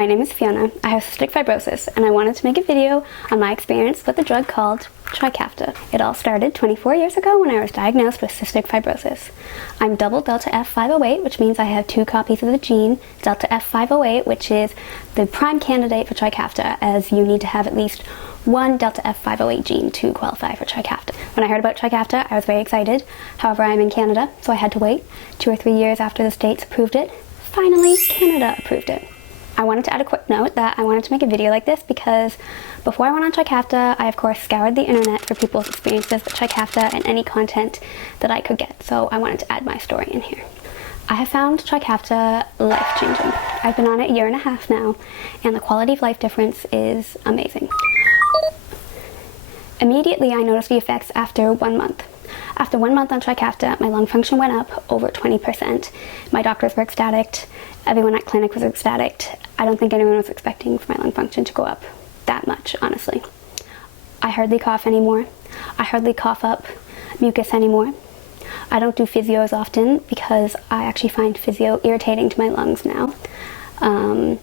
My name is Fiona. I have cystic fibrosis and I wanted to make a video on my experience with a drug called Trikafta. It all started 24 years ago when I was diagnosed with cystic fibrosis. I'm double delta F508, which means I have 2 copies of the gene delta F508, which is the prime candidate for Trikafta, as you need to have at least 1 delta F508 gene to qualify for Trikafta. When I heard about Trikafta, I was very excited. However, I'm in Canada, so I had to wait 2 or 3 years after the States approved it. Finally, Canada approved it. I wanted to add a quick note that I wanted to make a video like this because before I went on Trikafta, I of course scoured the internet for people's experiences with Trikafta and any content that I could get, so I wanted to add my story in here. I have found Trikafta life-changing. I've been on it 1.5 years now, and the quality of life difference is amazing. Immediately, I noticed the effects after 1 month. After 1 month on Trikafta, my lung function went up over 20%. My doctors were ecstatic. Everyone at clinic was ecstatic. I don't think anyone was expecting for my lung function to go up that much, honestly. I hardly cough anymore. I hardly cough up mucus anymore. I don't do physio as often because I actually find physio irritating to my lungs now. And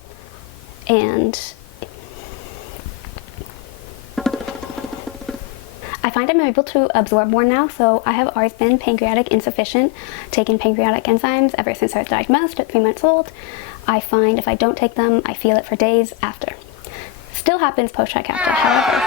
I find I'm able to absorb more now, so I have always been pancreatic insufficient, taken pancreatic enzymes ever since I was diagnosed at 3 months old. I find if I don't take them, I feel it for days after. Still happens post-Trikafta, however,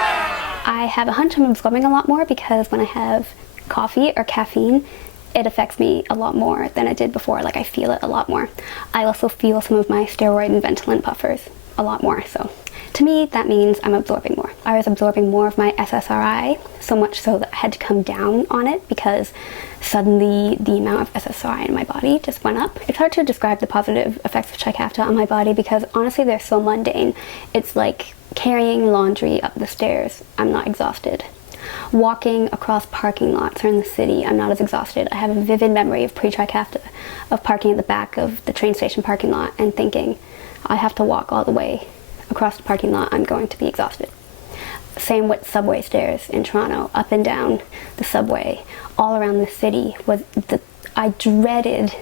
I have a hunch I'm absorbing a lot more because when I have coffee or caffeine, it affects me a lot more than it did before. Like, I feel it a lot more. I also feel some of my steroid and Ventolin puffers a lot more, so to me, that means I'm absorbing more. I was absorbing more of my SSRI, so much so that I had to come down on it because suddenly the amount of SSRI in my body just went up. It's hard to describe the positive effects of Trikafta on my body because honestly they're so mundane. It's like carrying laundry up the stairs. I'm not exhausted. Walking across parking lots or in the city, I'm not as exhausted. I have a vivid memory of pre-Trikafta, of parking at the back of the train station parking lot and thinking, I have to walk all the way across the parking lot, I'm going to be exhausted. Same with subway stairs in Toronto, up and down the subway, all around the city. I dreaded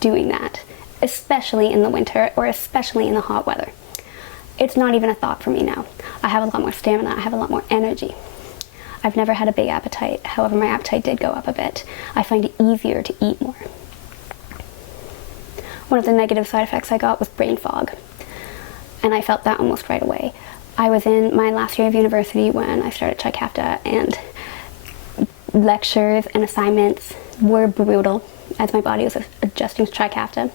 doing that, especially in the winter or especially in the hot weather. It's not even a thought for me now. I have a lot more stamina, I have a lot more energy. I've never had a big appetite, however my appetite did go up a bit. I find it easier to eat more. One of the negative side effects I got was brain fog, and I felt that almost right away. I was in my last year of university when I started Trikafta, and lectures and assignments were brutal as my body was adjusting to Trikafta.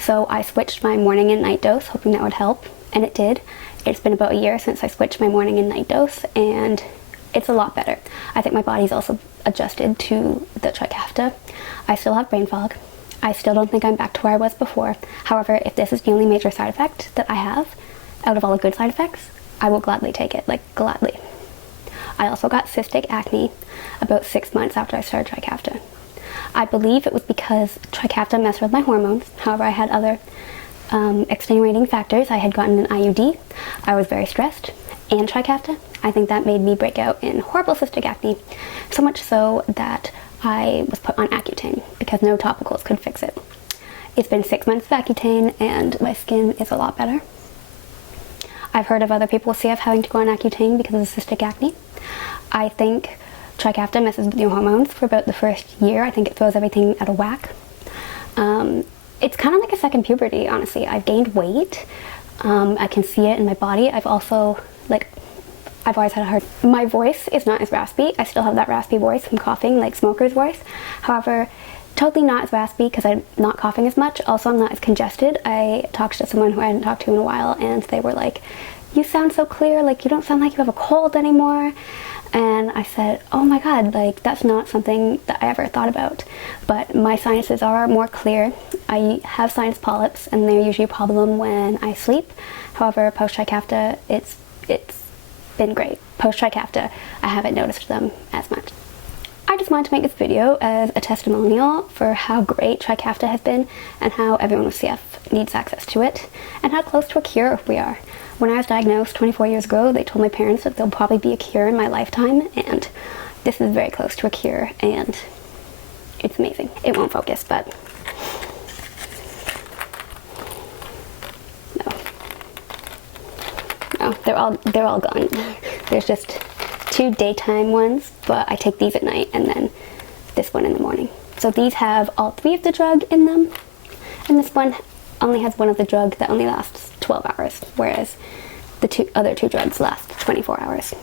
So I switched my morning and night dose, hoping that would help, and it did. It's been about 1 year since I switched my morning and night dose, and it's a lot better. I think my body's also adjusted to the Trikafta. I still have brain fog. I still don't think I'm back to where I was before. However, if this is the only major side effect that I have, out of all the good side effects, I will gladly take it, like gladly. I also got cystic acne about 6 months after I started Trikafta. I believe it was because Trikafta messed with my hormones. However, I had other extenuating factors. I had gotten an IUD. I was very stressed, and Trikafta, I think that made me break out in horrible cystic acne, so much so that I was put on Accutane because no topicals could fix it. It's been 6 months of Accutane and my skin is a lot better. I've heard of other people with CF having to go on Accutane because of cystic acne. I think Trikafta messes with your hormones for about the first year. I think it throws everything out of whack. It's kind of like a second puberty, honestly. I've gained weight. I can see it in my body. I've also, I've always had a hard... My voice is not as raspy. I still have that raspy voice from coughing, like smoker's voice. However, totally not as raspy because I'm not coughing as much. Also, I'm not as congested. I talked to someone who I hadn't talked to in a while, and they were like, you sound so clear, like you don't sound like you have a cold anymore. And I said, oh my god, like that's not something that I ever thought about. But my sinuses are more clear. I have sinus polyps, and they're usually a problem when I sleep. However, post-Trikafta, it's been great. Post-Trikafta, I haven't noticed them as much. I just wanted to make this video as a testimonial for how great Trikafta has been and how everyone with CF needs access to it and how close to a cure we are. When I was diagnosed 24 years ago, they told my parents that there'll probably be a cure in my lifetime, and this is very close to a cure, and it's amazing. It won't focus, but no. No, they're all gone. There's just 2 daytime ones, but I take these at night and then this one in the morning. So these have all 3 of the drug in them, and this one only has 1 of the drug that only lasts 12 hours, whereas the other 2 drugs last 24 hours.